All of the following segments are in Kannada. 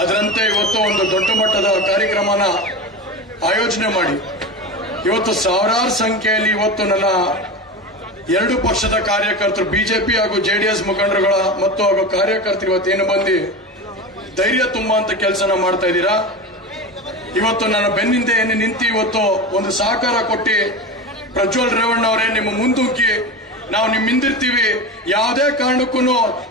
ಅದರಂತೆ ಇವತ್ತು ಒಂದು ದೊಡ್ಡ ಮಟ್ಟದ ಕಾರ್ಯಕ್ರಮನ ಆಯೋಜನೆ ಮಾಡಿ. ಇವತ್ತು ಸಾವಿರಾರು ಸಂಖ್ಯೆಯಲ್ಲಿ ಇವತ್ತು ನನ್ನ ಎರಡು ಪಕ್ಷದ ಕಾರ್ಯಕರ್ತರು, ಬಿಜೆಪಿ ಹಾಗೂ ಜೆಡಿಎಸ್ ಮುಖಂಡರುಗಳ ಮತ್ತು ಹಾಗೂ ಕಾರ್ಯಕರ್ತರು ಇವತ್ತು ಏನು ಬಂದು ಧೈರ್ಯ ತುಂಬುವಂತ ಕೆಲಸನ ಮಾಡ್ತಾ ಇದ್ದೀರಾ? ಇವತ್ತು ನನ್ನ ಬೆನ್ನಿಂದ ಏನು ನಿಂತು ಇವತ್ತು ಒಂದು ಸಹಕಾರ ಕೊಟ್ಟು ಪ್ರಜ್ವಲ್ ರೇವಣ್ಣ ಅವರೇ ನಿಮ್ಮ ಮುಂದೂಕಿ ನಾವು ನಿಮ್ ಹಿಂದಿರ್ತೀವಿ. ಯಾವುದೇ ಕಾರಣಕ್ಕೂ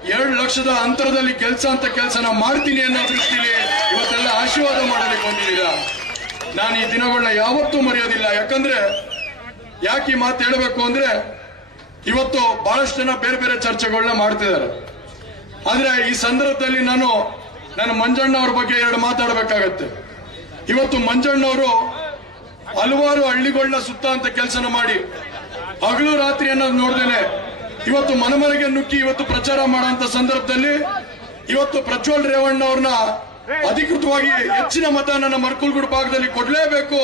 ಎರಡು ಲಕ್ಷದ ಅಂತರದಲ್ಲಿ ಕೆಲಸ ಅಂತ ಕೆಲಸನ ಮಾಡ್ತೀನಿ ಅನ್ನೋ ದೃಷ್ಟಿಲಿ ಇವತ್ತೆಲ್ಲ ಆಶೀರ್ವಾದ ಮಾಡಲಿಕ್ಕೆ ಬಂದಿದ್ದೀರಾ. ನಾನು ಈ ದಿನಗಳನ್ನ ಯಾವತ್ತೂ ಮರೆಯೋದಿಲ್ಲ. ಯಾಕಂದ್ರೆ, ಯಾಕೆ ಈ ಮಾತು ಹೇಳಬೇಕು ಅಂದ್ರೆ, ಇವತ್ತು ಬಹಳಷ್ಟು ಜನ ಬೇರೆ ಬೇರೆ ಚರ್ಚೆಗಳನ್ನ ಮಾಡ್ತಿದ್ದಾರೆ. ಆದ್ರೆ ಈ ಸಂದರ್ಭದಲ್ಲಿ ನಾನು ನನ್ನ ಮಂಜಣ್ಣ ಅವ್ರ ಬಗ್ಗೆ ಎರಡು ಮಾತಾಡಬೇಕಾಗತ್ತೆ. ಇವತ್ತು ಮಂಜಣ್ಣವರು ಹಲವಾರು ಹಳ್ಳಿಗಳನ್ನ ಸುತ್ತ ಅಂತ ಕೆಲಸನ ಮಾಡಿ ಹಗಲು ರಾತ್ರಿ ಅನ್ನೋದು ನೋಡ್ದೇನೆ. ಇವತ್ತು ಮನಮನೆಗೆ ನುಗ್ಗಿ ಇವತ್ತು ಪ್ರಚಾರ ಮಾಡೋಂತ ಸಂದರ್ಭದಲ್ಲಿ ಇವತ್ತು ಪ್ರಜ್ವಲ್ ರೇವಣ್ಣ ಅವ್ರನ್ನ ಅಧಿಕೃತವಾಗಿ ಹೆಚ್ಚಿನ ಮತ ನನ್ನ ಮರ್ಕುಲ್ಗುಡ್ ಭಾಗದಲ್ಲಿ ಕೊಡ್ಲೇಬೇಕು,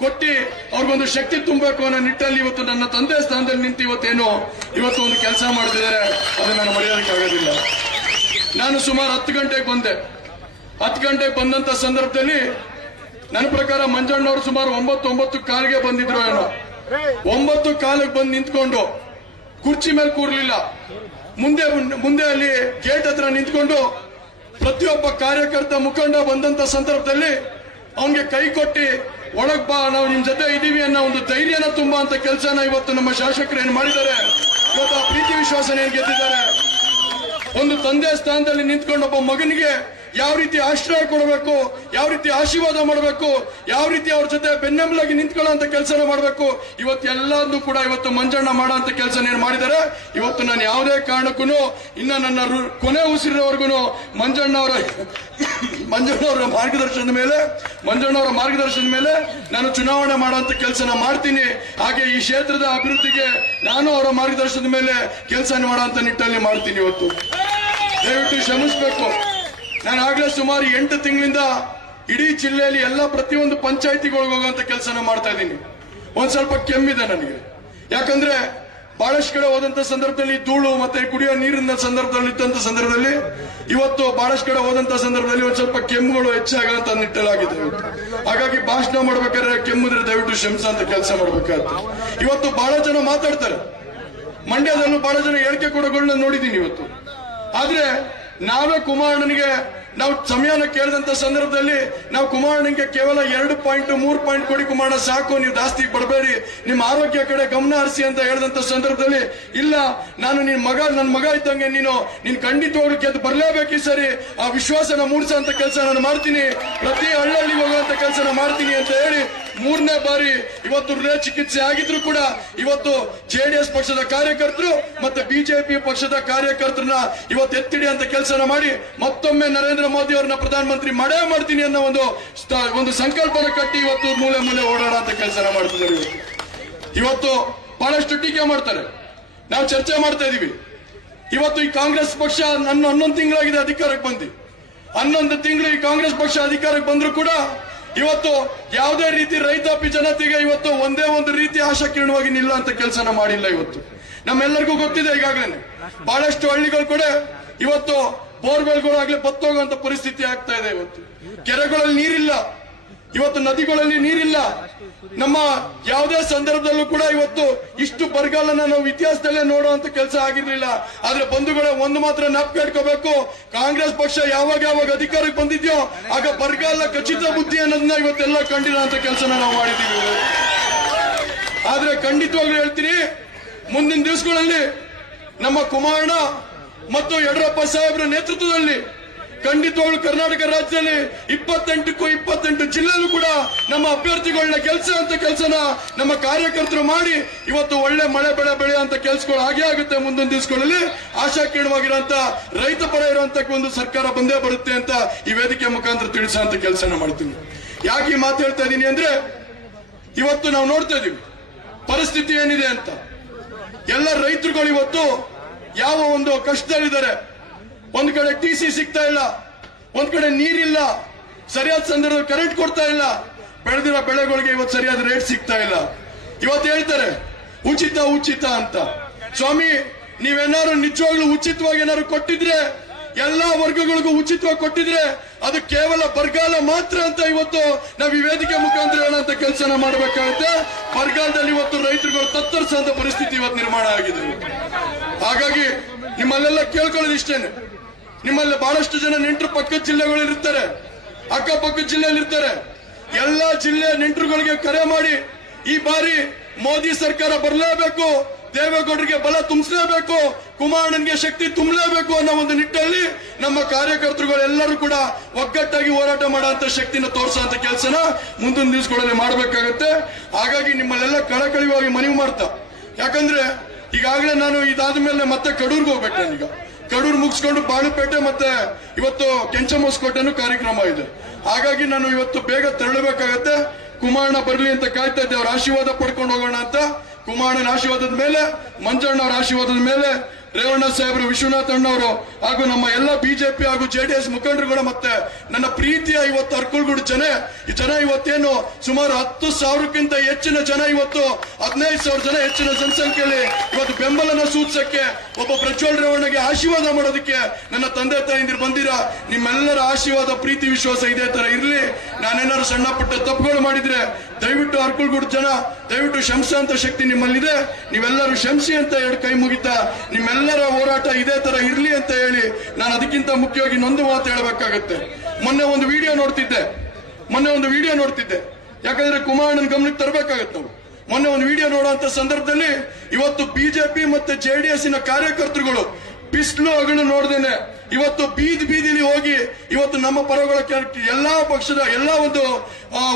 ಕೊಟ್ಟಿ ಅವ್ರಿಗೊಂದು ಶಕ್ತಿ ತುಂಬಬೇಕು ಅನ್ನೋ ನಿಟ್ಟಲ್ಲಿ ಇವತ್ತು ನನ್ನ ತಂದೆ ಸ್ಥಾನದಲ್ಲಿ ನಿಂತು ಇವತ್ತೇನು ಇವತ್ತು ಒಂದು ಕೆಲಸ ಮಾಡ್ತಿದ್ದಾರೆ, ಅದು ನಾನು ಮರೆಯೋದಕ್ಕೆ ಆಗೋದಿಲ್ಲ. ನಾನು ಸುಮಾರು ಹತ್ತು ಗಂಟೆಗೆ ಬಂದೆ. ಹತ್ತು ಗಂಟೆಗೆ ಬಂದಂತ ಸಂದರ್ಭದಲ್ಲಿ ನನ್ನ ಪ್ರಕಾರ ಮಂಜಣ್ಣವರು ಸುಮಾರು ಒಂಬತ್ತು ಒಂಬತ್ತು ಕಾಲಿಗೆ ಬಂದಿದ್ರು ಏನೋ. ಒಂಬತ್ತು ಕಾಲಿಗೆ ಬಂದು ನಿಂತ್ಕೊಂಡು ಕುರ್ಚಿ ಮೇಲೆ ಕೂರ್ಲಿಲ್ಲ. ಮುಂದೆ ಮುಂದೆ ಅಲ್ಲಿ ಗೇಟ್ ಹತ್ರ ನಿಂತ್ಕೊಂಡು ಪ್ರತಿಯೊಬ್ಬ ಕಾರ್ಯಕರ್ತ ಮುಖಂಡ ಬಂದಂತ ಸಂದರ್ಭದಲ್ಲಿ ಅವನಿಗೆ ಕೈ ಕೊಟ್ಟಿ, ಒಳಗ್ ಬಾ, ನಾವು ನಿಮ್ ಜೊತೆ ಇದೀವಿ ಅನ್ನೋ ಒಂದು ಧೈರ್ಯನ ತುಂಬಾ ಅಂತ ಕೆಲಸನ ಇವತ್ತು ನಮ್ಮ ಶಾಸಕರು ಏನ್ ಮಾಡಿದ್ದಾರೆ? ಇವತ್ತು ಆ ಪ್ರೀತಿ ವಿಶ್ವಾಸನ ಏನ್ ಗೆದ್ದಿದ್ದಾರೆ? ಒಂದು ತಂದೆ ಸ್ಥಾನದಲ್ಲಿ ನಿಂತ್ಕೊಂಡು ಒಬ್ಬ ಮಗನಿಗೆ ಯಾವ ರೀತಿ ಆಶ್ರಯ ಕೊಡಬೇಕು, ಯಾವ ರೀತಿ ಆಶೀರ್ವಾದ ಮಾಡಬೇಕು, ಯಾವ ರೀತಿ ಅವ್ರ ಜೊತೆ ಬೆನ್ನೆಂಬಲಾಗಿ ನಿಂತ್ಕೊಳ್ಳೋಂತ ಕೆಲಸನ ಮಾಡಬೇಕು, ಇವತ್ತು ಎಲ್ಲದನ್ನು ಕೂಡ ಇವತ್ತು ಮಂಜಣ್ಣ ಮಾಡೋ ಕೆಲಸ ಏನ್ ಮಾಡಿದ್ದಾರೆ ಇವತ್ತು ನಾನು ಯಾವುದೇ ಕಾರಣಕ್ಕೂ ಇನ್ನ ನನ್ನ ಕೊನೆ ಉಸಿರಿನವರೆಗೂ ಮಂಜಣ್ಣ ಅವರ ಮಂಜಣ್ಣ ಅವರ ಮಾರ್ಗದರ್ಶನದ ಮೇಲೆ, ಮಂಜಣ್ಣ ಅವರ ಮಾರ್ಗದರ್ಶನದ ಮೇಲೆ ನಾನು ಚುನಾವಣೆ ಮಾಡುವಂತ ಕೆಲಸನ ಮಾಡ್ತೀನಿ. ಹಾಗೆ ಈ ಕ್ಷೇತ್ರದ ಅಭಿವೃದ್ಧಿಗೆ ನಾನು ಅವರ ಮಾರ್ಗದರ್ಶನದ ಮೇಲೆ ಕೆಲಸ ಅಂತ ನಿಟ್ಟಲ್ಲಿ ಮಾಡ್ತೀನಿ ಇವತ್ತು. ದಯವಿಟ್ಟು ಶ್ರಮಿಸಬೇಕು ನಾನು ಆಗ್ಲೇ ಸುಮಾರು ಎಂಟು ತಿಂಗಳಿಂದ ಇಡೀ ಜಿಲ್ಲೆಯಲ್ಲಿ ಎಲ್ಲ ಪ್ರತಿಯೊಂದು ಪಂಚಾಯತಿಗಳಿಗೆ ಹೋಗುವಂತ ಕೆಲಸನ ಮಾಡ್ತಾ ಇದ್ದೀನಿ. ಒಂದ್ ಸ್ವಲ್ಪ ಕೆಮ್ಮಿದೆ ನನಗೆ. ಯಾಕಂದ್ರೆ ಬಹಳಷ್ಟು ಕಡೆ ಹೋದಂತ ಸಂದರ್ಭದಲ್ಲಿ ಧೂಳು ಮತ್ತೆ ಕುಡಿಯೋ ನೀರಿನ ಸಂದರ್ಭದಲ್ಲಿ ಇದ್ದಂತ ಸಂದರ್ಭದಲ್ಲಿ ಇವತ್ತು ಬಹಳಷ್ಟು ಕಡೆ ಹೋದಂತ ಸಂದರ್ಭದಲ್ಲಿ ಒಂದ್ ಸ್ವಲ್ಪ ಕೆಮ್ಮುಗಳು ಹೆಚ್ಚಾಗಂತ ನಿಟ್ಟಲಾಗಿದೆ ಹಾಗಾಗಿ ಭಾಷಣ ಮಾಡ್ಬೇಕಾದ್ರೆ ಕೆಮ್ಮಿದ್ರೆ ದಯವಿಟ್ಟು ಶಂಸ ಅಂತ ಕೆಲಸ ಮಾಡ್ಬೇಕಾಗುತ್ತೆ. ಇವತ್ತು ಬಹಳ ಜನ ಮಾತಾಡ್ತಾರೆ. ಮಂಡ್ಯದಲ್ಲೂ ಬಹಳ ಜನ ಹೇಳಿಕೆ ಕೊಡೋಗಳನ್ನ ನೋಡಿದ್ದೀನಿ ಇವತ್ತು. ಆದ್ರೆ ನಾವೇ ಕುಮಾರಣ್ಣನಿಗೆ ನಾವು ಸಮಯನ ಕೇಳಿದಂತ ಸಂದರ್ಭದಲ್ಲಿ ನಾವು ಕುಮಾರಣ್ಣನಿಗೆ ಕೇವಲ ಎರಡು ಪಾಯಿಂಟ್ ಮೂರು ಪಾಯಿಂಟ್ ಕೊಡಿ ಕುಮಾರಣ್ಣ ಸಾಕು, ನೀವು ಜಾಸ್ತಿ ಬರಬೇಡಿ, ನಿಮ್ಮ ಆರೋಗ್ಯ ಕಡೆ ಗಮನ ಹರಿಸಿ ಅಂತ ಹೇಳಿದಂತ ಸಂದರ್ಭದಲ್ಲಿ, ಇಲ್ಲ, ನಾನು ನಿನ್ ಮಗ ನನ್ನ ಮಗ ಇದ್ದಂಗೆ ನೀನು, ನೀನ್ ಖಂಡಿತವಾಗ್ಲೂ ಗೆದ್ದು ಬರ್ಲೇಬೇಕು ಸರಿ, ಆ ವಿಶ್ವಾಸನ ಮೂಡಿಸೋಂತ ಕೆಲಸ ನಾನು ಮಾಡ್ತೀನಿ, ಪ್ರತಿ ಹಳ್ಳಿ ಹೋಗುವಂತ ಕೆಲಸ ಮಾಡ್ತೀನಿ ಅಂತ ಹೇಳಿ ಮೂರನೇ ಬಾರಿ ಇವತ್ತು ಹೃದಯ ಚಿಕಿತ್ಸೆ ಆಗಿದ್ರು ಕೂಡ ಇವತ್ತು ಜೆಡಿಎಸ್ ಪಕ್ಷದ ಕಾರ್ಯಕರ್ತರು ಮತ್ತೆ ಬಿಜೆಪಿ ಪಕ್ಷದ ಕಾರ್ಯಕರ್ತರನ್ನ ಇವತ್ತು ಎತ್ತಿಡಿ ಅಂತ ಕೆಲಸನ ಮಾಡಿ ಮತ್ತೊಮ್ಮೆ ನರೇಂದ್ರ ಮೋದಿ ಅವರನ್ನ ಪ್ರಧಾನಮಂತ್ರಿ ಮಾಡೇ ಮಾಡ್ತೀನಿ ಅನ್ನೋ ಒಂದು ಒಂದು ಸಂಕಲ್ಪನ ಕಟ್ಟಿ ಇವತ್ತು ಮೂಲೆ ಮೂಲೆ ಓಡಾಡ ಅಂತ ಕೆಲಸನ ಮಾಡ್ತಿದ್ದಾರೆ ಇವತ್ತು ಬಹಳಷ್ಟು ಟೀಕೆ ಮಾಡ್ತಾರೆ. ನಾವು ಚರ್ಚೆ ಮಾಡ್ತಾ ಇದೀವಿ. ಇವತ್ತು ಈ ಕಾಂಗ್ರೆಸ್ ಪಕ್ಷ ನನ್ನ ಹನ್ನೊಂದು ತಿಂಗಳಾಗಿದೆ ಅಧಿಕಾರಕ್ಕೆ ಬಂದು. ಹನ್ನೊಂದು ತಿಂಗಳು ಈ ಕಾಂಗ್ರೆಸ್ ಪಕ್ಷ ಅಧಿಕಾರಕ್ಕೆ ಬಂದ್ರು ಕೂಡ ಇವತ್ತು ಯಾವುದೇ ರೀತಿ ರೈತಾಪಿ ಜನತೆಗೆ ಇವತ್ತು ಒಂದೇ ಒಂದು ರೀತಿ ಆಶಾಕಿರಣವಾಗಿ ನಿಲ್ಲ ಅಂತ ಕೆಲಸನ ಮಾಡಿಲ್ಲ ಇವತ್ತು. ನಮ್ಮೆಲ್ಲರಿಗೂ ಗೊತ್ತಿದೆ ಈಗಾಗಲೇ ಬಹಳಷ್ಟು ಹಳ್ಳಿಗಳು ಕೂಡ ಇವತ್ತು ಬೋರ್ವೆಲ್ಗಳಾಗ್ಲೇ ಬತ್ತೋಗುವಂತ ಪರಿಸ್ಥಿತಿ ಆಗ್ತಾ ಇದೆ ಇವತ್ತು. ಕೆರೆಗಳಲ್ಲಿ ನೀರಿಲ್ಲ. ಇವತ್ತು ನದಿಗಳಲ್ಲಿ ನೀರಿಲ್ಲ. ನಮ್ಮ ಯಾವುದೇ ಸಂದರ್ಭದಲ್ಲೂ ಕೂಡ ಇವತ್ತು ಇಷ್ಟು ಬರಗಾಲನ ನಾವು ಇತಿಹಾಸದಲ್ಲೇ ನೋಡುವಂತ ಕೆಲಸ ಆಗಿರ್ಲಿಲ್ಲ. ಆದ್ರೆ ಬಂಧುಗಳ ಒಂದು ಮಾತ್ರ ನಾಪ್ಕ ಇಟ್ಕೋಬೇಕು ಕಾಂಗ್ರೆಸ್ ಪಕ್ಷ ಯಾವಾಗ ಯಾವಾಗ ಅಧಿಕಾರಕ್ಕೆ ಬಂದಿದ್ಯೋ ಆಗ ಬರಗಾಲ ಖಚಿತ ಬುದ್ಧಿ ಅನ್ನೋದನ್ನ ಇವತ್ತೆಲ್ಲ ಕಂಡಿರೋ ಅಂತ ಕೆಲಸನ ನಾವು ಮಾಡಿದ್ದೀವಿ. ಆದ್ರೆ ಖಂಡಿತವಾಗ್ಲೂ ಹೇಳ್ತೀನಿ, ಮುಂದಿನ ದಿವಸಗಳಲ್ಲಿ ನಮ್ಮ ಕುಮಾರಣ್ಣ ಮತ್ತು ಯಡಿಯೂರಪ್ಪ ಸಾಹೇಬ್ರ ನೇತೃತ್ವದಲ್ಲಿ ಖಂಡಿತವಾಗ್ಲೂ ಕರ್ನಾಟಕ ರಾಜ್ಯದಲ್ಲಿ ಇಪ್ಪತ್ತೆಂಟಕ್ಕೂ ಇಪ್ಪತ್ತೆಂಟು ಜಿಲ್ಲೆಯಲ್ಲೂ ಕೂಡ ನಮ್ಮ ಅಭ್ಯರ್ಥಿಗಳನ್ನ ಕೆಲಸ ಅಂತ ಕೆಲಸನ ನಮ್ಮ ಕಾರ್ಯಕರ್ತರು ಮಾಡಿ ಇವತ್ತು ಒಳ್ಳೆ ಮಳೆ ಬೆಳೆ ಬೆಳೆಯುವಂತ ಕೆಲಸಗಳು ಹಾಗೆ ಆಗುತ್ತೆ ಮುಂದಿನ ದಿವಸಗಳಲ್ಲಿ. ಆಶಾಕೀರ್ಣವಾಗಿರುವಂತ ರೈತ ಪರ ಇರುವಂತ ಒಂದು ಸರ್ಕಾರ ಬಂದೇ ಬರುತ್ತೆ ಅಂತ ಈ ವೇದಿಕೆ ಮುಖಾಂತರ ತಿಳಿಸುವಂತ ಕೆಲಸನ ಮಾಡ್ತೀನಿ. ಯಾಕೆ ಈ ಮಾತು ಹೇಳ್ತಾ ಇದ್ದೀನಿ ಅಂದ್ರೆ ಇವತ್ತು ನಾವು ನೋಡ್ತಾ ಇದೀವಿ. ಪರಿಸ್ಥಿತಿ ಏನಿದೆ ಅಂತ. ಎಲ್ಲ ರೈತರುಗಳು ಇವತ್ತು ಯಾವ ಒಂದು ಕಷ್ಟದಲ್ಲಿದ್ದಾರೆ ಒಂದ್ ಕಡೆ ಟಿ ಸಿ ಸಿಗ್ತಾ ಇಲ್ಲ, ಒಂದ್ ಕಡೆ ನೀರಿಲ್ಲ, ಸರಿಯಾದ ಸಂದರ್ಭದಲ್ಲಿ ಕರೆಂಟ್ ಕೊಡ್ತಾ ಇಲ್ಲ. ಬೆಳೆದಿರೋ ಬೆಳೆಗಳಿಗೆ ಇವತ್ತು ಸರಿಯಾದ ರೇಟ್ ಸಿಗ್ತಾ ಇಲ್ಲ. ಇವತ್ತು ಹೇಳ್ತಾರೆ, ಉಚಿತ ಉಚಿತ ಅಂತ. ಸ್ವಾಮಿ, ನೀವೇನಾದ್ರು ನಿಜವಾಗ್ಲೂ ಉಚಿತವಾಗಿ ಏನಾದ್ರು ಕೊಟ್ಟಿದ್ರೆ, ಎಲ್ಲಾ ವರ್ಗಗಳಿಗೂ ಉಚಿತವಾಗಿ ಕೊಟ್ಟಿದ್ರೆ, ಅದು ಕೇವಲ ಬರಗಾಲ ಮಾತ್ರ ಅಂತ ಇವತ್ತು ನಾವು ಈ ವೇದಿಕೆ ಮುಖಾಂತರ ಏನಂತ ಕೆಲಸನ ಮಾಡಬೇಕಾಗುತ್ತೆ. ಬರಗಾಲದಲ್ಲಿ ಇವತ್ತು ರೈತರುಗಳು ತತ್ತರಿಸುವಂತ ಪರಿಸ್ಥಿತಿ ಇವತ್ತು ನಿರ್ಮಾಣ ಆಗಿದೆ. ಹಾಗಾಗಿ ನಿಮ್ಮಲ್ಲೆಲ್ಲ ಕೇಳ್ಕೊಳ್ಳೋದು ಇಷ್ಟೇನೆ. ನಿಮ್ಮಲ್ಲಿ ಬಹಳಷ್ಟು ಜನ ನೆಂಟರು ಪಕ್ಕದ ಜಿಲ್ಲೆಗಳಿರ್ತಾರೆ ಅಕ್ಕಪಕ್ಕ ಜಿಲ್ಲೆಯಲ್ಲಿ ಇರ್ತಾರೆ ಎಲ್ಲಾ ಜಿಲ್ಲೆ ನೆಂಟರುಗಳಿಗೆ ಕರೆ ಮಾಡಿ, ಈ ಬಾರಿ ಮೋದಿ ಸರ್ಕಾರ ಬರಲೇಬೇಕು, ದೇವೇಗೌಡರಿಗೆ ಬಲ ತುಂಬಿಸಲೇಬೇಕು, ಕುಮಾರಣ್ಣನ್ಗೆ ಶಕ್ತಿ ತುಂಬಲೇಬೇಕು ಅನ್ನೋ ಒಂದು ನಿಟ್ಟಲ್ಲಿ ನಮ್ಮ ಕಾರ್ಯಕರ್ತರುಗಳು ಎಲ್ಲರೂ ಕೂಡ ಒಗ್ಗಟ್ಟಾಗಿ ಹೋರಾಟ ಮಾಡುವಂತ ಶಕ್ತಿನ ತೋರಿಸುವಂತ ಕೆಲಸನ ಮುಂದಿನ ದಿವಸಗಳಲ್ಲಿ ಮಾಡಬೇಕಾಗತ್ತೆ. ಹಾಗಾಗಿ ನಿಮ್ಮಲ್ಲೆಲ್ಲ ಕಳಕಳಿವಾಗಿ ಮನವಿ ಮಾಡ್ತಾ. ಯಾಕಂದ್ರೆ ಈಗಾಗಲೇ ನಾನು ಇದಾದ ಮೇಲೆ ಮತ್ತೆ ಕಡೂರ್ಗೆ ಹೋಗ್ಬೇಕು ನಾನೀಗ. ಕಡೂರು ಮುಗಿಸ್ಕೊಂಡು ಬಾಳುಪೇಟೆ ಮತ್ತೆ ಇವತ್ತು ಕೆಂಚಮೋಸ್ಕೋಟೆನೂ ಕಾರ್ಯಕ್ರಮ ಇದೆ. ಹಾಗಾಗಿ ನಾನು ಇವತ್ತು ಬೇಗ ತೆರಳಬೇಕಾಗತ್ತೆ. ಕುಮಾರಣ್ಣ ಬರಲಿ ಅಂತ ಕಾಯ್ತಾ ಇದ್ದೆ, ಅವ್ರ ಆಶೀರ್ವಾದ ಪಡ್ಕೊಂಡು ಹೋಗೋಣ ಅಂತ. ಕುಮಾರಣ್ಣನ ಆಶೀರ್ವಾದದ ಮೇಲೆ ಮಂಜಣ್ಣ ಅವರ ಆಶೀರ್ವಾದದ ಮೇಲೆ ರೇವಣ್ಣ ಸಾಹೇಬರು, ವಿಶ್ವನಾಥ್ ಅಣ್ಣವರು, ಹಾಗೂ ನಮ್ಮ ಎಲ್ಲ ಬಿಜೆಪಿ ಹಾಗೂ ಜೆಡಿಎಸ್ ಮುಖಂಡರುಗಳು ಮತ್ತೆ ನನ್ನ ಪ್ರೀತಿಯ ಇವತ್ತು ಅರ್ಕುಲ್ಗೂಡು ಜನ, ಈ ಜನ ಇವತ್ತೇನು ಸುಮಾರು ಹತ್ತು ಸಾವಿರಕ್ಕಿಂತ ಹೆಚ್ಚಿನ ಜನ ಇವತ್ತು, ಹದಿನೈದು ಸಾವಿರ ಜನ ಹೆಚ್ಚಿನ ಜನಸಂಖ್ಯೆಯಲ್ಲಿ ಇವತ್ತು ಬೆಂಬಲನ ಸೂಚಿಸಕ್ಕೆ ಒಬ್ಬ ಪ್ರಜ್ವಲ್ ರೇವಣ್ಣಗೆ ಆಶೀರ್ವಾದ ಮಾಡೋದಕ್ಕೆ ನನ್ನ ತಂದೆ ತಾಯಿಂದಿರು ಬಂದಿರ. ನಿಮ್ಮೆಲ್ಲರ ಆಶೀರ್ವಾದ, ಪ್ರೀತಿ, ವಿಶ್ವಾಸ ಇದೇ ತರ ಇರಲಿ. ನಾನೇನಾದ್ರು ಸಣ್ಣ ಪುಟ್ಟ ತಪ್ಪುಗಳು ಮಾಡಿದ್ರೆ ದಯವಿಟ್ಟು ಅರ್ಕುಲ್ಗುಡು ಜನ, ದಯವಿಟ್ಟು ಶಂಸಂತ ಶಕ್ತಿ ನಿಮ್ಮಲ್ಲಿದೆ. ನೀವೆಲ್ಲರೂ ಶಂಸಿ ಅಂತ ಹೇಳಿ ಕೈ ಮುಗಿತಾ, ನಿಮ್ಮೆಲ್ಲರ ಹೋರಾಟ ಇದೇ ತರ ಇರ್ಲಿ ಅಂತ ಹೇಳಿ ನಾನು ಅದಕ್ಕಿಂತ ಮುಖ್ಯವಾಗಿ ನೊಂದು ಮಾತು ಹೇಳಬೇಕಾಗತ್ತೆ. ಮೊನ್ನೆ ಒಂದು ವಿಡಿಯೋ ನೋಡ್ತಿದ್ದೆ. ಮೊನ್ನೆ ಒಂದು ವಿಡಿಯೋ ನೋಡ್ತಿದ್ದೆ. ಯಾಕಂದ್ರೆ ಕುಮಾರಣ್ಣನ ಗಮನಕ್ಕೆ ತರಬೇಕಾಗತ್ತೆ ನಾವು ಮೊನ್ನೆ ಒಂದು ವಿಡಿಯೋ ನೋಡುವಂತ ಸಂದರ್ಭದಲ್ಲಿ ಇವತ್ತು ಬಿಜೆಪಿ ಮತ್ತೆ ಜೆಡಿಎಸ್ನ ಕಾರ್ಯಕರ್ತರುಗಳು ಬಿಸಿಲು ಅಗಳು ನೋಡ್ದೇನೆ ಇವತ್ತು ಬೀದಿ ಬೀದಿಲಿ ಹೋಗಿ ಇವತ್ತು ನಮ್ಮ ಪರಗಳ ಎಲ್ಲಾ ಪಕ್ಷದ ಎಲ್ಲಾ ಒಂದು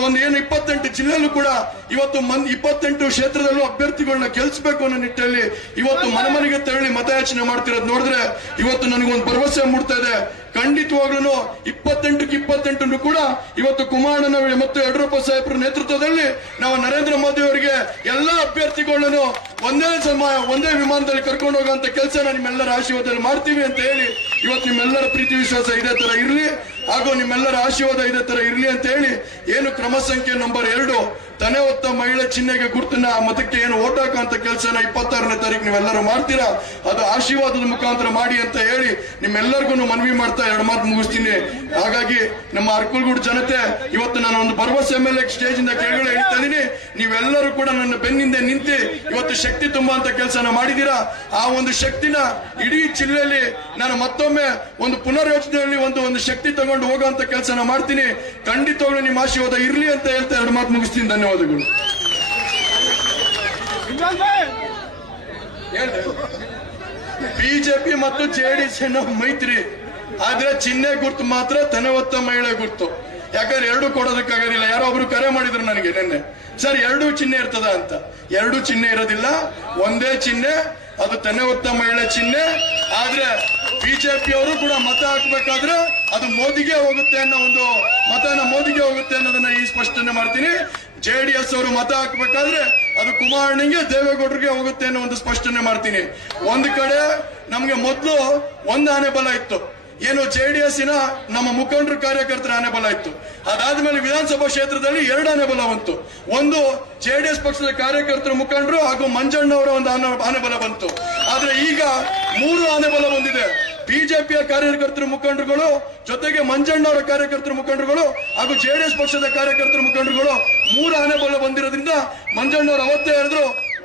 ಒಂದು ಏನು ಇಪ್ಪತ್ತೆಂಟು ಜಿಲ್ಲೆಯಲ್ಲೂ ಕೂಡ ಇವತ್ತು ಮನ್ ಇಪ್ಪತ್ತೆಂಟು ಕ್ಷೇತ್ರದಲ್ಲೂ ಅಭ್ಯರ್ಥಿಗಳನ್ನ ಗೆಲ್ಸ್ಬೇಕು ಅನ್ನೋ ನಿಟ್ಟಲ್ಲಿ ಇವತ್ತು ಮನೆಮನೆಗೆ ತೆರಳಿ ಮತಯಾಚನೆ ಮಾಡ್ತಿರೋದು ನೋಡಿದ್ರೆ ಇವತ್ತು ನನಗೊಂದು ಭರವಸೆ ಮೂಡ್ತಾ ಇದೆ. ಖಂಡಿತವಾಗ್ಲೂ ಇಪ್ಪತ್ತೆಂಟಕ್ಕೆ ಇಪ್ಪತ್ತೆಂಟನ್ನು ಕೂಡ ಇವತ್ತು ಕುಮಾರಣ್ಣನ ಮತ್ತು ಯಡಿಯೂರಪ್ಪ ಸಾಹೇಬರ ನೇತೃತ್ವದಲ್ಲಿ ನಾವು ನರೇಂದ್ರ ಮೋದಿ ಅವರಿಗೆ ಎಲ್ಲಾ ಅಭ್ಯರ್ಥಿಗಳನ್ನು ಒಂದೇ ಸಮ ಒಂದೇ ವಿಮಾನದಲ್ಲಿ ಕರ್ಕೊಂಡು ಹೋಗುವಂತ ಕೆಲಸ ನಿಮ್ಮೆಲ್ಲರ ಆಶೀರ್ವಾದದಲ್ಲಿ ಮಾಡ್ತೀವಿ ಅಂತ ಹೇಳಿ ಇವತ್ತು ನಿಮ್ಮೆಲ್ಲರ ಪ್ರೀತಿ ವಿಶ್ವಾಸ ಇದೇ ತರ ಇರಲಿ, ಹಾಗೂ ನಿಮ್ಮೆಲ್ಲರ ಆಶೀರ್ವಾದ ಇದೇ ತರ ಇರಲಿ ಅಂತ ಹೇಳಿ, ಏನು ಕ್ರಮ ಸಂಖ್ಯೆ ನಂಬರ್ ಎರಡು ತನೆ ಹೊತ್ತ ಮಹಿಳೆ ಚಿಹ್ನೆಗೆ ಗುರುತಿನ ಆ ಮತಕ್ಕೆ ಏನು ಓಟ್ ಹಾಕುವಂತ ಕೆಲಸನ ಇಪ್ಪತ್ತಾರನೇ ತಾರೀಕು ನೀವೆಲ್ಲರೂ ಮಾಡ್ತೀರಾ? ಅದು ಆಶೀರ್ವಾದದ ಮುಖಾಂತರ ಮಾಡಿ ಅಂತ ಹೇಳಿ ನಿಮ್ಮೆಲ್ಲರಿಗೂ ಮನವಿ ಮಾಡ್ತಾ ಎರಡು ಮಾತು ಮುಗಿಸ್ತೀನಿ. ಹಾಗಾಗಿ ನಮ್ಮ ಅರ್ಕಲ್ಗೂಡು ಜನತೆ, ಇವತ್ತು ನಾನು ಒಂದು ಭರವಸೆ ಮೇಲೆ ಸ್ಟೇಜ್ ಇಂದ ಕೆಳಗಡೆ ಹೇಳ್ತಾ ಇದೀನಿ ನೀವೆಲ್ಲರೂ ಕೂಡ ನನ್ನ ಬೆನ್ನಿಂದ ನಿಂತು ಇವತ್ತು ಶಕ್ತಿ ತುಂಬುವಂತ ಕೆಲಸನ ಮಾಡಿದೀರಾ ಆ ಒಂದು ಶಕ್ತಿನ ಇಡೀ ಜಿಲ್ಲೆಯಲ್ಲಿ ನಾನು ಮತ್ತೊಮ್ಮೆ ಒಂದು ಪುನರ್ಯೋಚನೆಯಲ್ಲಿ ಒಂದು ಒಂದು ಶಕ್ತಿ ತಗೊಂಡು ಹೋಗುವಂತ ಕೆಲಸನ ಮಾಡ್ತೀನಿ. ಖಂಡಿತವಾಗ್ಲೂ ನಿಮ್ಮ ಆಶೀರ್ವಾದ ಇರ್ಲಿ ಅಂತ ಹೇಳ್ತಾ ಎರಡು ಮಾತು ಮುಗಿಸ್ತೀನಿ. ಧನ್ಯವಾದಗಳು. ಬಿಜೆಪಿ ಮತ್ತು ಜೆಡಿಎಸ್ ಮೈತ್ರಿ, ಆದ್ರೆ ಚಿಹ್ನೆ ಗುರ್ತು ಮಾತ್ರ ತನವತ್ತ ಮಹಿಳೆ ಗುರ್ತು. ಯಾಕಂದ್ರೆ ಎರಡು ಕೊಡೋದಕ್ಕಾಗೋದಿಲ್ಲ ಯಾರೋ ಒಬ್ರು ಕರೆ ಮಾಡಿದ್ರು ನನಗೆ ನಿನ್ನೆ. ಸರ್, ಎರಡು ಚಿಹ್ನೆ ಇರ್ತದ ಅಂತ. ಎರಡು ಚಿಹ್ನೆ ಇರೋದಿಲ್ಲ. ಒಂದೇ ಚಿಹ್ನೆ ಅದು ತನವತ್ತ ಮಹಿಳೆ ಚಿಹ್ನೆ ಆದ್ರೆ ಬಿಜೆಪಿ ಅವರು ಕೂಡ ಮತ ಹಾಕ್ಬೇಕಾದ್ರೆ ಅದು ಮೋದಿಗೆ ಹೋಗುತ್ತೆ ಅನ್ನೋ ಒಂದು ಮತನ ಮೋದಿಗೆ ಹೋಗುತ್ತೆ ಅನ್ನೋದನ್ನ ಈ ಸ್ಪಷ್ಟನೆ ಮಾಡ್ತೀನಿ. ಜೆಡಿಎಸ್ ಅವರು ಮತ ಹಾಕ್ಬೇಕಾದ್ರೆ ಅದು ಕುಮಾರಣ್ಣಗೆ ದೇವೇಗೌಡರಿಗೆ ಹೋಗುತ್ತೆ ಅನ್ನೋ ಒಂದು ಸ್ಪಷ್ಟನೆ ಮಾಡ್ತೀನಿ. ಒಂದು ಕಡೆ ನಮ್ಗೆ ಮೊದಲು ಒಂದು ಆನೆ ಬಲ ಇತ್ತು. ಏನು ಜೆಡಿಎಸ್ಸಿನ ನಮ್ಮ ಮುಖಂಡರು ಕಾರ್ಯಕರ್ತರ ಆನೆ ಬಲ ಇತ್ತು. ಅದಾದ್ಮೇಲೆ ವಿಧಾನಸಭಾ ಕ್ಷೇತ್ರದಲ್ಲಿ ಎರಡು ಆನೆ ಬಲ ಬಂತು. ಒಂದು ಜೆಡಿಎಸ್ ಪಕ್ಷದ ಕಾರ್ಯಕರ್ತರ ಮುಖಂಡರು ಹಾಗೂ ಮಂಜಣ್ಣವರ ಒಂದು ಆನೆ ಆನೆ ಬಲ ಬಂತು. ಆದ್ರೆ ಈಗ ಮೂರು ಆನೆ ಬಲ ಬಂದಿದೆ. ಬಿಜೆಪಿಯ ಕಾರ್ಯಕರ್ತರ ಮುಖಂಡರುಗಳು, ಜೊತೆಗೆ ಮಂಜಣ್ಣವರ ಕಾರ್ಯಕರ್ತರ ಮುಖಂಡರುಗಳು ಹಾಗೂ ಜೆಡಿಎಸ್ ಪಕ್ಷದ ಕಾರ್ಯಕರ್ತರ ಮುಖಂಡರುಗಳು, ಮೂರು ಆನೆ ಬಲ ಬಂದಿರೋದ್ರಿಂದ ಮಂಜಣ್ಣವರು ಅವತ್ತೇ ಹೇಳಿದ್ರು,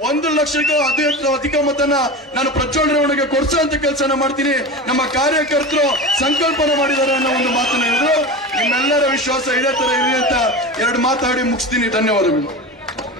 ಒಂದು ಲಕ್ಷಕ್ಕೂ ಅಧಿಕ ಅಧಿಕ ಮತನ ನಾನು ಪ್ರಜ್ವಲ್ ಕೊಡ್ಸೋ ಅಂತ ಕೆಲಸನ ಮಾಡ್ತೀನಿ. ನಮ್ಮ ಕಾರ್ಯಕರ್ತರು ಸಂಕಲ್ಪನೆ ಮಾಡಿದ್ದಾರೆ ಅನ್ನೋ ಒಂದು ಮಾತನ್ನ ಹೇಳಿದ್ರು. ನಿಮ್ಮೆಲ್ಲರ ವಿಶ್ವಾಸ ಇದೇ ತರ ಇರಲಿ ಅಂತ ಎರಡು ಮಾತಾಡಿ ಮುಗಿಸ್ತೀನಿ. ಧನ್ಯವಾದಗಳು.